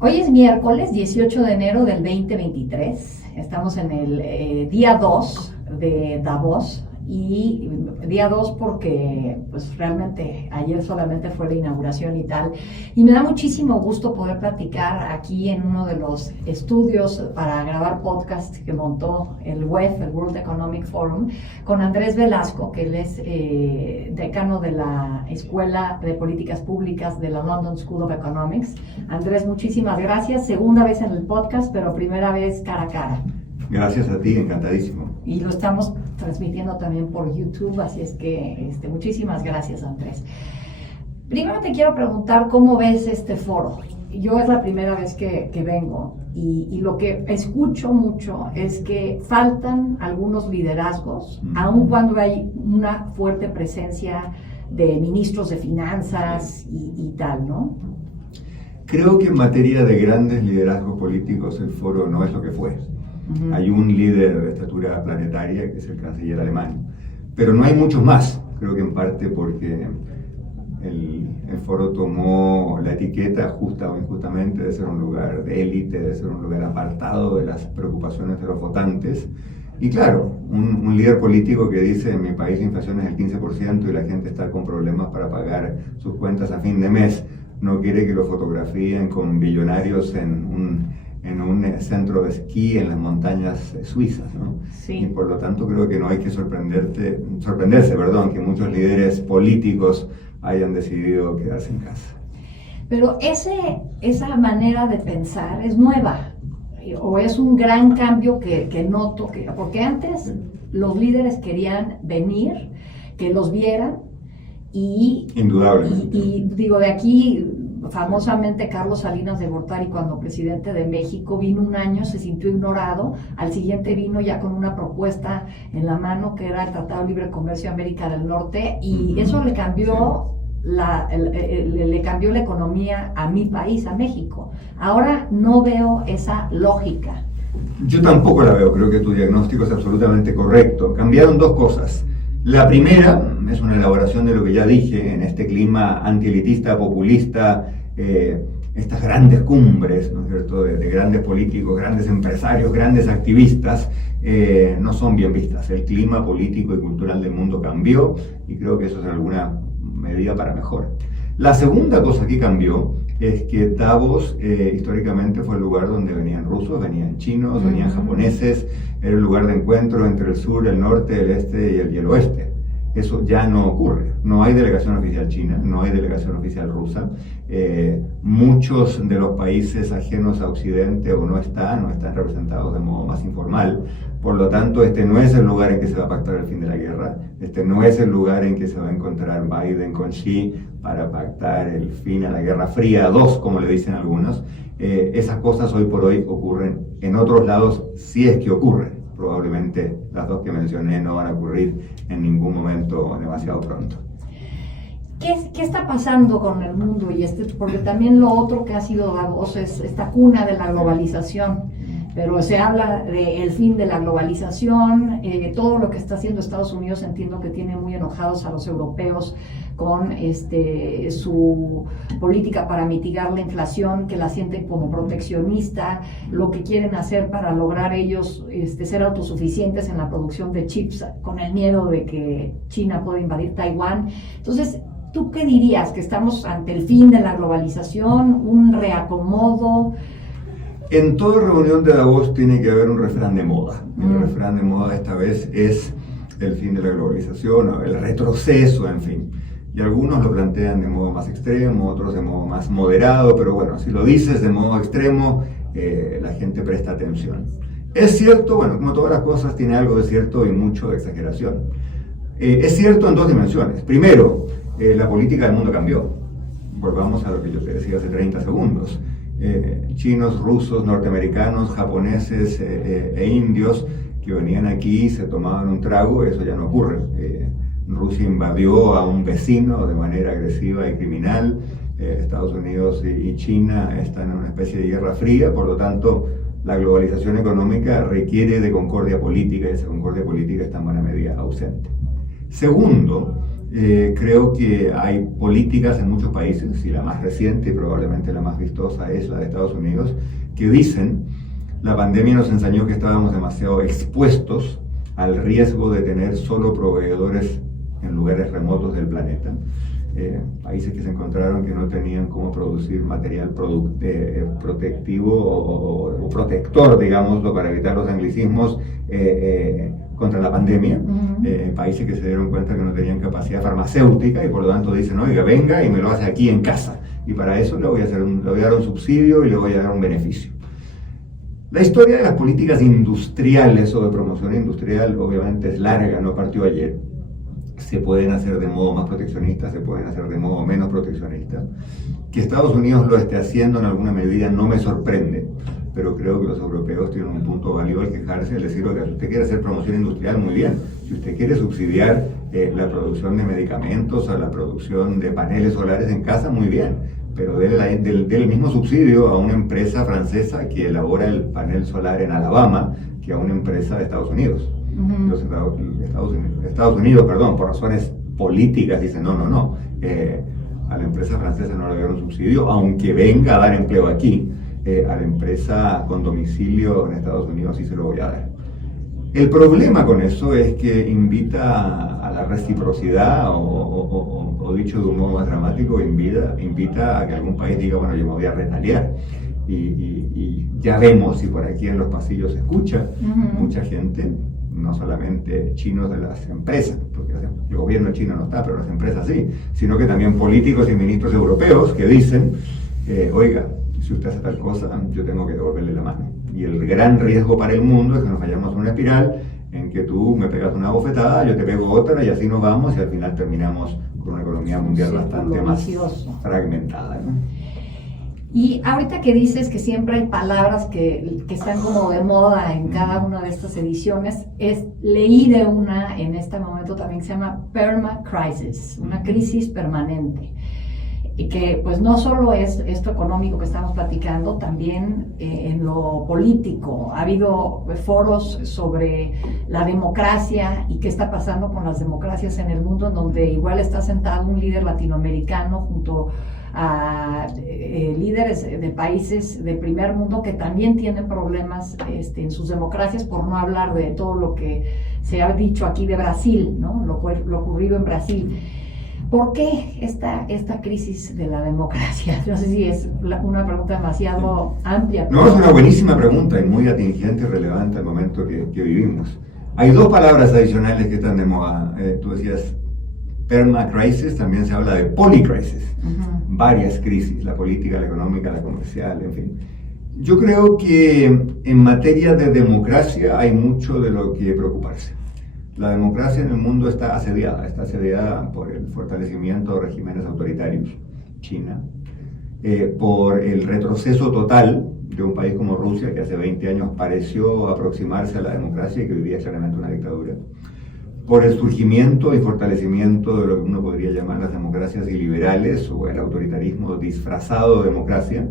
Hoy es miércoles 18 de enero del 2023, estamos en el día 2 de Davos y día 2 porque pues realmente ayer solamente fue la inauguración y tal, y me da muchísimo gusto poder platicar aquí en uno de los estudios para grabar podcast que montó el WEF, el World Economic Forum, con Andrés Velasco, que él es decano de la Escuela de Políticas Públicas de la London School of Economics. Andrés, muchísimas gracias, segunda vez en el podcast, pero primera vez cara a cara. Gracias a ti, encantadísimo. Y lo estamos transmitiendo también por YouTube, así es que muchísimas gracias, Andrés. Primero te quiero preguntar cómo ves este foro. Yo es la primera vez que vengo y lo que escucho mucho es que faltan algunos liderazgos, aun cuando hay una fuerte presencia de ministros de finanzas y tal, ¿no? Creo que en materia de grandes liderazgos políticos el foro no es lo que fue. Hay un líder de estatura planetaria que es el canciller alemán, pero no hay muchos más. Creo que en parte porque el foro tomó la etiqueta, justa o injustamente, de ser un lugar de élite, de ser un lugar apartado de las preocupaciones de los votantes. Y claro, un líder político que dice: en mi país la inflación es el 15% y la gente está con problemas para pagar sus cuentas a fin de mes, no quiere que lo fotografíen con billonarios en un centro de esquí en las montañas suizas, ¿no? Sí. Y por lo tanto creo que no hay que sorprenderse, que muchos líderes políticos hayan decidido quedarse en casa. Pero esa manera de pensar es nueva, o es un gran cambio que noto, porque antes los líderes querían venir, que los vieran, Indudablemente. Y digo, de aquí famosamente Carlos Salinas de Gortari, cuando presidente de México, vino un año, se sintió ignorado, al siguiente vino ya con una propuesta en la mano que era el Tratado de Libre Comercio de América del Norte, y eso le cambió, le cambió la economía a mi país, a México. Ahora no veo esa lógica. Yo tampoco la veo, creo que tu diagnóstico es absolutamente correcto. Cambiaron dos cosas. La primera es una elaboración de lo que ya dije, en este clima antielitista, populista, estas grandes cumbres, ¿no es cierto?, de grandes políticos, grandes empresarios, grandes activistas, no son bien vistas. El clima político y cultural del mundo cambió y creo que eso es en alguna medida para mejor. La segunda cosa que cambió es que Davos históricamente fue el lugar donde venían rusos, venían chinos, venían japoneses, era el lugar de encuentro entre el sur, el norte, el este y el oeste. Eso ya no ocurre. No hay delegación oficial china, no hay delegación oficial rusa. Muchos de los países ajenos a Occidente o no están representados de modo más informal. Por lo tanto, este no es el lugar en que se va a pactar el fin de la guerra. Este no es el lugar en que se va a encontrar Biden con Xi para pactar el fin a la Guerra Fría 2, como le dicen algunos. Esas cosas hoy por hoy ocurren en otros lados, si es que ocurren. Probablemente las dos que mencioné no van a ocurrir en ningún momento demasiado pronto. ¿Qué está pasando con el mundo? Porque también lo otro que ha sido Davos es esta cuna de la globalización. Pero se habla del fin de la globalización, todo lo que está haciendo Estados Unidos, entiendo que tiene muy enojados a los europeos con su política para mitigar la inflación, que la sienten como proteccionista, lo que quieren hacer para lograr ellos ser autosuficientes en la producción de chips, con el miedo de que China pueda invadir Taiwán. Entonces, ¿tú qué dirías? ¿Que estamos ante el fin de la globalización, un reacomodo? En toda reunión de Davos tiene que haber un refrán de moda. El refrán de moda esta vez es el fin de la globalización, o el retroceso, en fin. Y algunos lo plantean de modo más extremo, otros de modo más moderado, pero bueno, si lo dices de modo extremo, la gente presta atención. Es cierto, bueno, como todas las cosas, tiene algo de cierto y mucho de exageración. Es cierto en dos dimensiones. Primero, la política del mundo cambió. Volvamos a lo que yo te decía hace 30 segundos. Chinos, rusos, norteamericanos, japoneses e indios que venían aquí, se tomaban un trago, eso ya no ocurre. Rusia invadió a un vecino de manera agresiva y criminal. Estados Unidos y China están en una especie de guerra fría, por lo tanto la globalización económica requiere de concordia política y esa concordia política está en buena medida ausente. Segundo, Creo que hay políticas en muchos países, y la más reciente y probablemente la más vistosa es la de Estados Unidos, que dicen: la pandemia nos enseñó que estábamos demasiado expuestos al riesgo de tener solo proveedores en lugares remotos del planeta. Países que se encontraron que no tenían cómo producir material protectivo o protector, digámoslo, para evitar los anglicismos, contra la pandemia. Países que se dieron cuenta que no tenían capacidad farmacéutica y por lo tanto dicen: oiga, venga y me lo hace aquí en casa, y para eso le voy a dar un subsidio y le voy a dar un beneficio. La historia de las políticas industriales o de promoción industrial obviamente es larga, no partió ayer. Se pueden hacer de modo más proteccionista, se pueden hacer de modo menos proteccionista. Que Estados Unidos lo esté haciendo en alguna medida no me sorprende, pero creo que los europeos tienen un punto válido al quejarse, al decir: oiga, si usted quiere hacer promoción industrial, muy bien. Si usted quiere subsidiar la producción de medicamentos o la producción de paneles solares en casa, muy bien. Pero déle el mismo subsidio a una empresa francesa que elabora el panel solar en Alabama que a una empresa de Estados Unidos. Los Estados Unidos, por razones políticas, dicen: no. A la empresa francesa no le voy a dar un subsidio, aunque venga a dar empleo aquí. A la empresa con domicilio en Estados Unidos sí se lo voy a dar. El problema con eso es que invita a la reciprocidad, o dicho de un modo más dramático, invita a que algún país diga: bueno, yo me voy a retaliar. Y ya vemos, si por aquí en los pasillos se escucha, mucha gente, no solamente chinos de las empresas, porque el gobierno chino no está, pero las empresas sí, sino que también políticos y ministros europeos que dicen: oiga, si usted hace tal cosa, yo tengo que devolverle la mano. Y el gran riesgo para el mundo es que nos vayamos a una espiral en que tú me pegas una bofetada, yo te pego otra, y así nos vamos, y al final terminamos con una economía mundial bastante más fragmentada, ¿no? Y ahorita que dices que siempre hay palabras que están como de moda en cada una de estas ediciones, leí de una en este momento también que se llama permacrisis, una crisis permanente. Y que pues no solo es esto económico que estamos platicando, también en lo político. Ha habido foros sobre la democracia y qué está pasando con las democracias en el mundo, en donde igual está sentado un líder latinoamericano junto a líderes de países del primer mundo que también tienen problemas en sus democracias, por no hablar de todo lo que se ha dicho aquí de Brasil, ¿no? Lo ocurrido en Brasil. ¿Por qué esta crisis de la democracia? No sé si es una pregunta demasiado amplia. No, es una buenísima pregunta y muy atingente y relevante al momento que vivimos. Hay dos palabras adicionales que están de moda. Tú decías permacrisis, también se habla de polycrisis. Varias crisis, la política, la económica, la comercial, en fin. Yo creo que en materia de democracia hay mucho de lo que preocuparse. La democracia en el mundo está asediada por el fortalecimiento de regímenes autoritarios, China, por el retroceso total de un país como Rusia, que hace 20 años pareció aproximarse a la democracia y que hoy día es claramente una dictadura, por el surgimiento y fortalecimiento de lo que uno podría llamar las democracias iliberales o el autoritarismo disfrazado de democracia,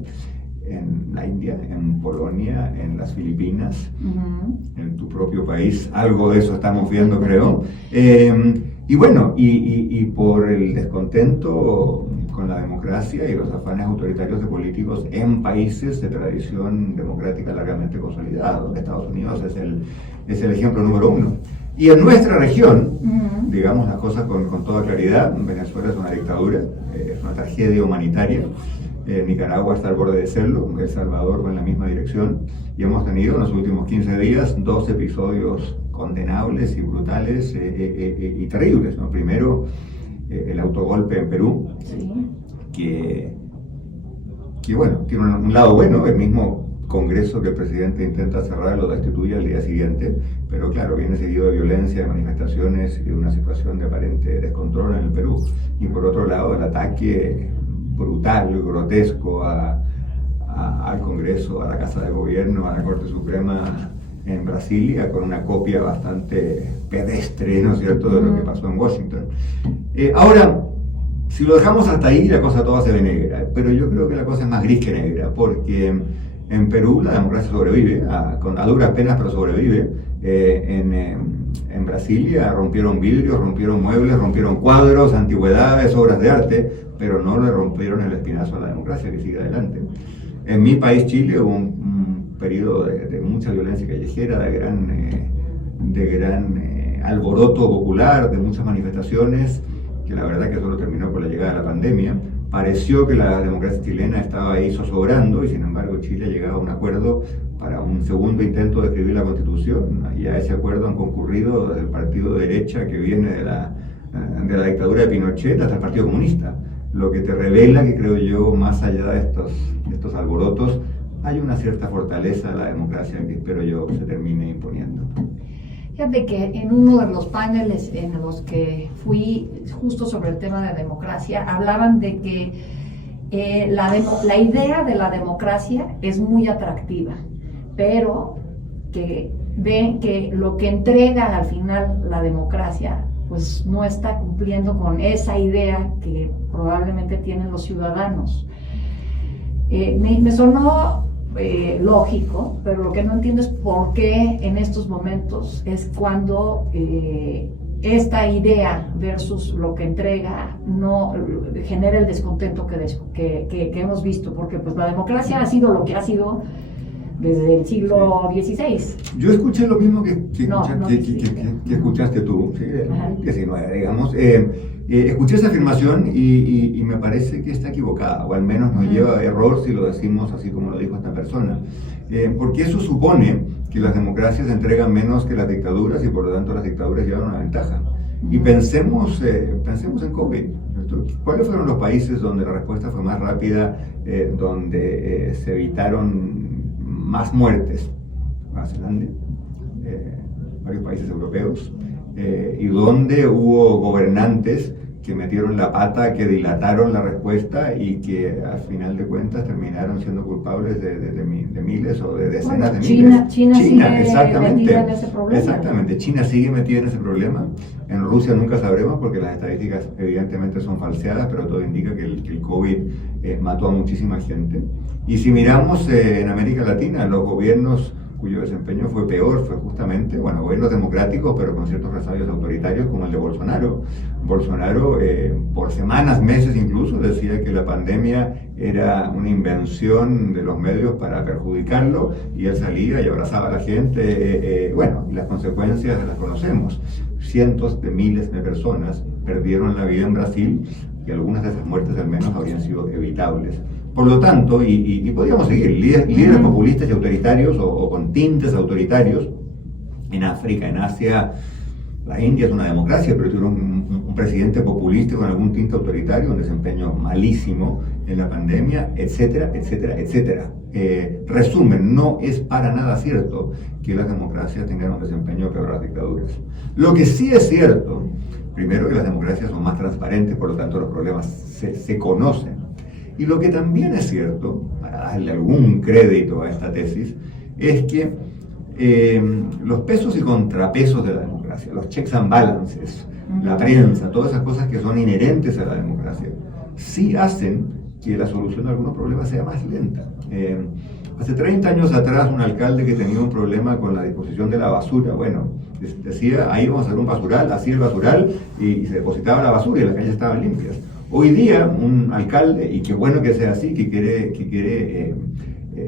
en la India, en Polonia, en las Filipinas, en tu propio país, algo de eso estamos viendo, creo. Y bueno, y por el descontento con la democracia y los afanes autoritarios de políticos en países de tradición democrática largamente consolidada. Estados Unidos es el ejemplo número uno. Y en nuestra región, digamos las cosas con toda claridad, Venezuela es una dictadura, es una tragedia humanitaria. Nicaragua está al borde de serlo, El Salvador va en la misma dirección, y hemos tenido en los últimos 15 días 2 episodios condenables y brutales y terribles, ¿no? Primero, el autogolpe en Perú, que bueno, tiene un lado bueno, el mismo Congreso que el presidente intenta cerrar lo destituye al día siguiente, pero claro, viene seguido de violencia, de manifestaciones y de una situación de aparente descontrol en el Perú. Y por otro lado, el ataque brutal, grotesco al Congreso, a la Casa de Gobierno, a la Corte Suprema en Brasilia, con una copia bastante pedestre, ¿no es cierto?, de lo que pasó en Washington. Ahora, si lo dejamos hasta ahí, la cosa toda se ve negra, pero yo creo que la cosa es más gris que negra, porque en Perú la democracia sobrevive, a duras penas, pero sobrevive. En en Brasilia rompieron vidrios, rompieron muebles, rompieron cuadros, antigüedades, obras de arte, pero no le rompieron el espinazo a la democracia que sigue adelante. En mi país, Chile, hubo un periodo de mucha violencia callejera, de gran alboroto popular, de muchas manifestaciones, que la verdad que solo terminó con la llegada de la pandemia. Pareció que la democracia chilena estaba ahí zozobrando y sin embargo Chile ha llegado a un acuerdo para un segundo intento de escribir la Constitución, y a ese acuerdo han concurrido desde el partido de derecha que viene de la dictadura de Pinochet hasta el Partido Comunista, lo que te revela que, creo yo, más allá de estos alborotos, hay una cierta fortaleza de la democracia que espero yo se termine imponiendo. Fíjate que en uno de los paneles en los que fui justo sobre el tema de democracia, hablaban de que la idea de la democracia es muy atractiva, pero que ven que lo que entrega al final la democracia pues no está cumpliendo con esa idea que probablemente tienen los ciudadanos. Me sonó lógico, pero lo que no entiendo es por qué en estos momentos es cuando esta idea versus lo que entrega no genera el descontento que hemos visto, porque pues la democracia ha sido lo que ha sido desde el siglo XVI. Yo escuché lo mismo que escuchaste tú, ¿sí? El XIX, digamos. Escuché esa afirmación y me parece que está equivocada, o al menos nos lleva a error si lo decimos así como lo dijo esta persona, porque eso supone que las democracias entregan menos que las dictaduras y por lo tanto las dictaduras llevan una ventaja. Y pensemos en COVID. ¿Cuáles fueron los países donde la respuesta fue más rápida, donde se evitaron más muertes? Nueva Zelanda, varios países europeos, y donde hubo gobernantes que metieron la pata, que dilataron la respuesta y que al final de cuentas terminaron siendo culpables de miles o de decenas de miles. China sigue metida en ese problema. Exactamente, China sigue metida en ese problema. En Rusia nunca sabremos porque las estadísticas evidentemente son falseadas, pero todo indica que el COVID mató a muchísima gente. Y si miramos en América Latina, los gobiernos cuyo desempeño fue peor, fue justamente, gobiernos democráticos, pero con ciertos resabios autoritarios, como el de Bolsonaro. Bolsonaro, por semanas, meses incluso, decía que la pandemia era una invención de los medios para perjudicarlo, y él salía y abrazaba a la gente, y las consecuencias las conocemos. Cientos de miles de personas perdieron la vida en Brasil, y algunas de esas muertes al menos habrían sido evitables. Por lo tanto, y podríamos seguir, líderes populistas y autoritarios o con tintes autoritarios en África, en Asia. La India es una democracia, pero tiene un presidente populista con algún tinte autoritario, un desempeño malísimo en la pandemia, etcétera, etcétera, etcétera. Resumen, no es para nada cierto que las democracias tengan un desempeño peor a las dictaduras. Lo que sí es cierto, primero, que las democracias son más transparentes, por lo tanto los problemas se conocen. Y lo que también es cierto, para darle algún crédito a esta tesis, es que los pesos y contrapesos de la democracia, los checks and balances, la prensa, todas esas cosas que son inherentes a la democracia, sí hacen que la solución de algunos problemas sea más lenta. Hace 30 años atrás, un alcalde que tenía un problema con la disposición de la basura, decía, ahí vamos a hacer un basural, hacía el basural y se depositaba la basura y las calles estaban limpias. Hoy día, un alcalde, y qué bueno que sea así, que quiere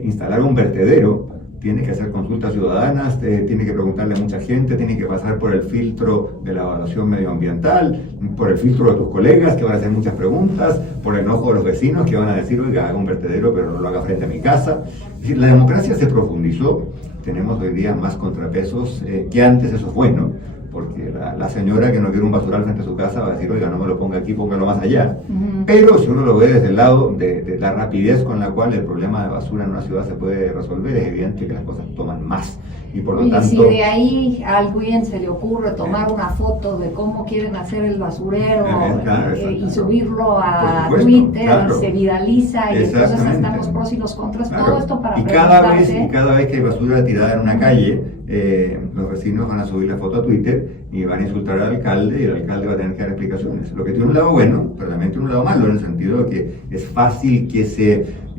instalar un vertedero, tiene que hacer consultas ciudadanas, tiene que preguntarle a mucha gente, tiene que pasar por el filtro de la evaluación medioambiental, por el filtro de tus colegas que van a hacer muchas preguntas, por el enojo de los vecinos que van a decir, oiga, haga un vertedero pero no lo haga frente a mi casa. Es decir, la democracia se profundizó, tenemos hoy día más contrapesos que antes, eso es bueno, porque la señora que no quiere un basural frente a su casa va a decir, oiga, no me lo ponga aquí, póngalo más allá. Pero si uno lo ve desde el lado de la rapidez con la cual el problema de basura en una ciudad se puede resolver, es evidente que las cosas toman más. Y por lo tanto, si de ahí a alguien se le ocurre tomar una foto de cómo quieren hacer el basurero y subirlo a Twitter, claro, y se viraliza, y entonces están los pros y los contras, claro, todo esto para cada vez que hay basura tirada en una calle, los vecinos van a subir la foto a Twitter y van a insultar al alcalde, y el alcalde va a tener que dar explicaciones. Lo que tiene un lado bueno, pero también tiene un lado malo, en el sentido de que es fácil que se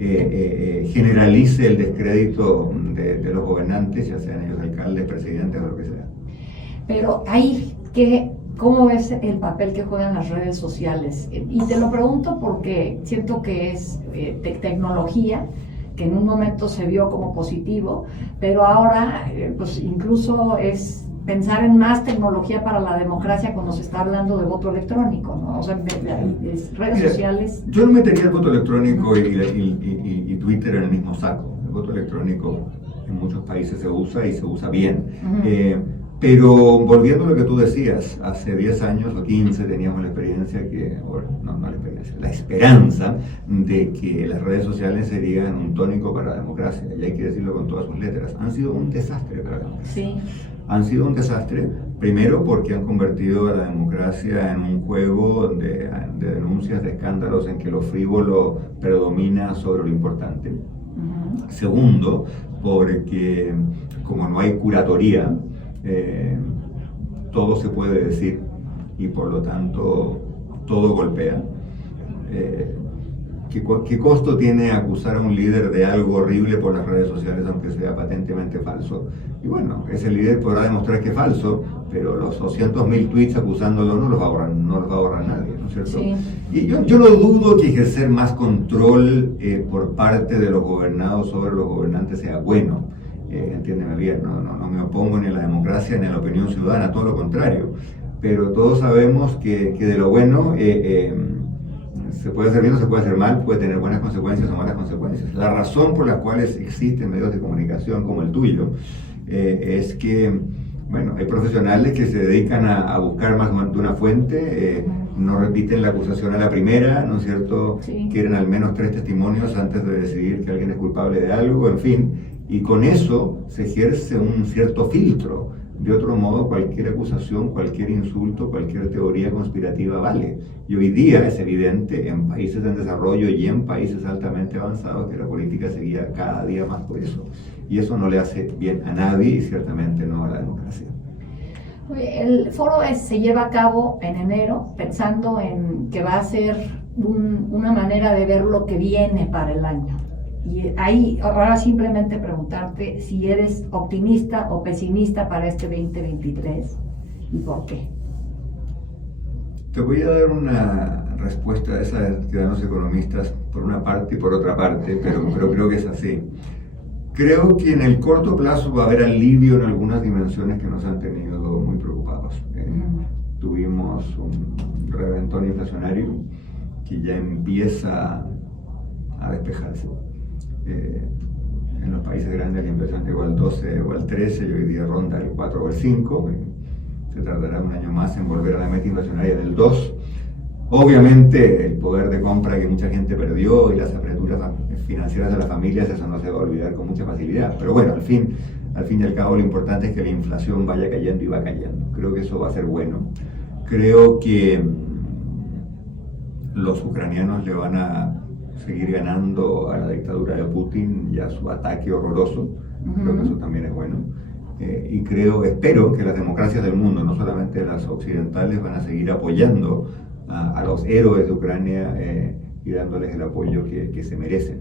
generalice el descrédito de los gobernantes, ya sean ellos alcaldes, presidentes o lo que sea. Pero ahí, ¿cómo ves el papel que juegan las redes sociales? Y te lo pregunto porque siento que es tecnología, que en un momento se vio como positivo, pero ahora pues incluso es pensar en más tecnología para la democracia cuando se está hablando de voto electrónico, ¿no? O sea, redes sociales. Yo no metería el voto electrónico y Twitter en el mismo saco. El voto electrónico en muchos países se usa y se usa bien. Pero volviendo a lo que tú decías, hace 10 años o 15 teníamos la experiencia la esperanza de que las redes sociales serían un tónico para la democracia, y hay que decirlo con todas sus letras. Han sido un desastre para la democracia. Sí. Han sido un desastre, primero porque han convertido a la democracia en un juego de denuncias, de escándalos en que lo frívolo predomina sobre lo importante. Segundo, porque como no hay curatoría, todo se puede decir y por lo tanto todo golpea. ¿Qué costo tiene acusar a un líder de algo horrible por las redes sociales aunque sea patentemente falso? Y bueno, ese líder podrá demostrar que es falso, pero los 200.000 tweets acusándolo no los va a borrar nadie, ¿no es cierto? Sí. Y yo no dudo que ejercer más control por parte de los gobernados sobre los gobernantes sea bueno. Entiéndeme bien, no me opongo ni a la democracia ni a la opinión ciudadana, todo lo contrario. Pero todos sabemos que de lo bueno se puede hacer bien o se puede hacer mal, puede tener buenas consecuencias o malas consecuencias. La razón por la cual existen medios de comunicación como el tuyo es que, bueno, hay profesionales que se dedican a buscar más de una fuente, no repiten la acusación a la primera, ¿no es cierto? Sí. Quieren al menos 3 testimonios antes de decidir que alguien es culpable de algo, en fin, y con eso se ejerce un cierto filtro. De otro modo, cualquier acusación, cualquier insulto, cualquier teoría conspirativa vale. Y hoy día es evidente en países en desarrollo y en países altamente avanzados que la política se guía cada día más por eso. Y eso no le hace bien a nadie y ciertamente no a la democracia. El foro se lleva a cabo en enero pensando en que va a ser una manera de ver lo que viene para el año. Y ahí, ahora simplemente preguntarte si eres optimista o pesimista para este 2023 y por qué. Te voy a dar una respuesta a esa que dan los economistas por una parte y por otra parte, pero creo que es así. Creo que en el corto plazo va a haber alivio en algunas dimensiones que nos han tenido muy preocupados. Tuvimos un reventón inflacionario que ya empieza a despejarse. En los países grandes la inflación llegó al 12 o al 13 y hoy día ronda el 4 o el 5. Se tardará un año más en volver a la meta inflacionaria del 2. Obviamente el poder de compra que mucha gente perdió y las aperturas financieras de las familias, eso no se va a olvidar con mucha facilidad. Pero bueno, al fin y al cabo lo importante es que la inflación vaya cayendo y va cayendo. Creo que eso va a ser bueno. Creo que los ucranianos le van a seguir ganando a la dictadura de Putin y a su ataque horroroso. Creo que eso también es bueno. Y espero que las democracias del mundo, no solamente las occidentales, van a seguir apoyando a los héroes de Ucrania y dándoles el apoyo que se merecen.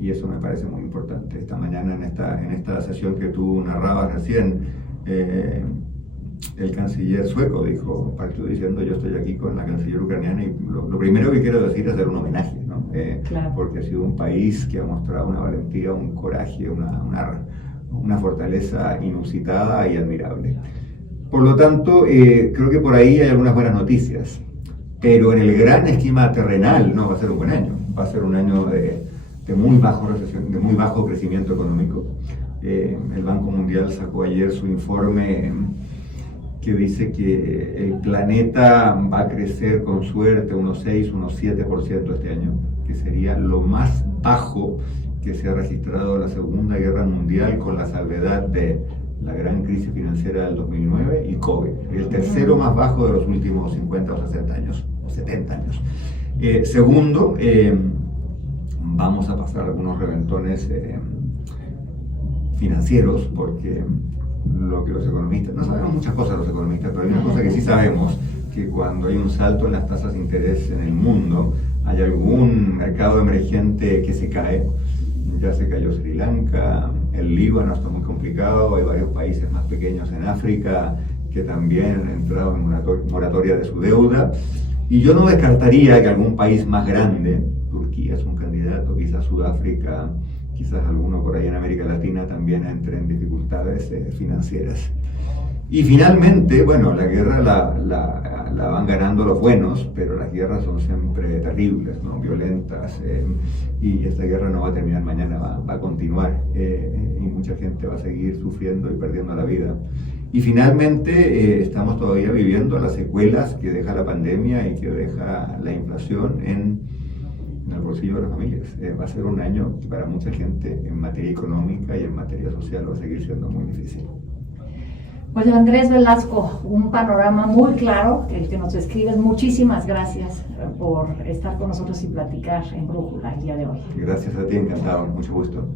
Y eso me parece muy importante. Esta mañana en esta sesión que tú narrabas recién, el canciller sueco partió diciendo: yo estoy aquí con la canciller ucraniana y lo primero que quiero decir es hacer un homenaje, ¿no? Claro. Porque ha sido un país que ha mostrado una valentía, un coraje, una fortaleza inusitada y admirable. Por lo tanto, creo que por ahí hay algunas buenas noticias, pero en el gran esquema terrenal no va a ser un buen año. Va a ser un año de muy bajo crecimiento económico. El Banco Mundial sacó ayer su informe que dice que el planeta va a crecer con suerte unos 6, unos 7% este año, que sería lo más bajo que se ha registrado en la Segunda Guerra Mundial, con la salvedad de la gran crisis financiera del 2009 y COVID, el tercero más bajo de los últimos 50 o 60 años, o 70 años. Segundo, vamos a pasar algunos reventones financieros, porque lo que los economistas, no sabemos muchas cosas los economistas, pero hay una cosa que sí sabemos, que cuando hay un salto en las tasas de interés en el mundo, hay algún mercado emergente que se cae. Ya se cayó Sri Lanka, el Líbano está muy complicado, hay varios países más pequeños en África que también han entrado en moratoria de su deuda. Y yo no descartaría que algún país más grande, Turquía es un candidato, quizás Sudáfrica, quizás alguno por ahí en América Latina también entre en dificultades financieras. Y finalmente, bueno, la guerra la van ganando los buenos, pero las guerras son siempre terribles, ¿no? Violentas, y esta guerra no va a terminar mañana, va a continuar, y mucha gente va a seguir sufriendo y perdiendo la vida. Y finalmente estamos todavía viviendo las secuelas que deja la pandemia y que deja la inflación en el bolsillo de las familias. Va a ser un año que para mucha gente en materia económica y en materia social va a seguir siendo muy difícil. Pues Andrés Velasco, un panorama muy claro el que nos describes. Muchísimas gracias por estar con nosotros y platicar en Brújula el día de hoy. Gracias a ti, encantado, mucho gusto.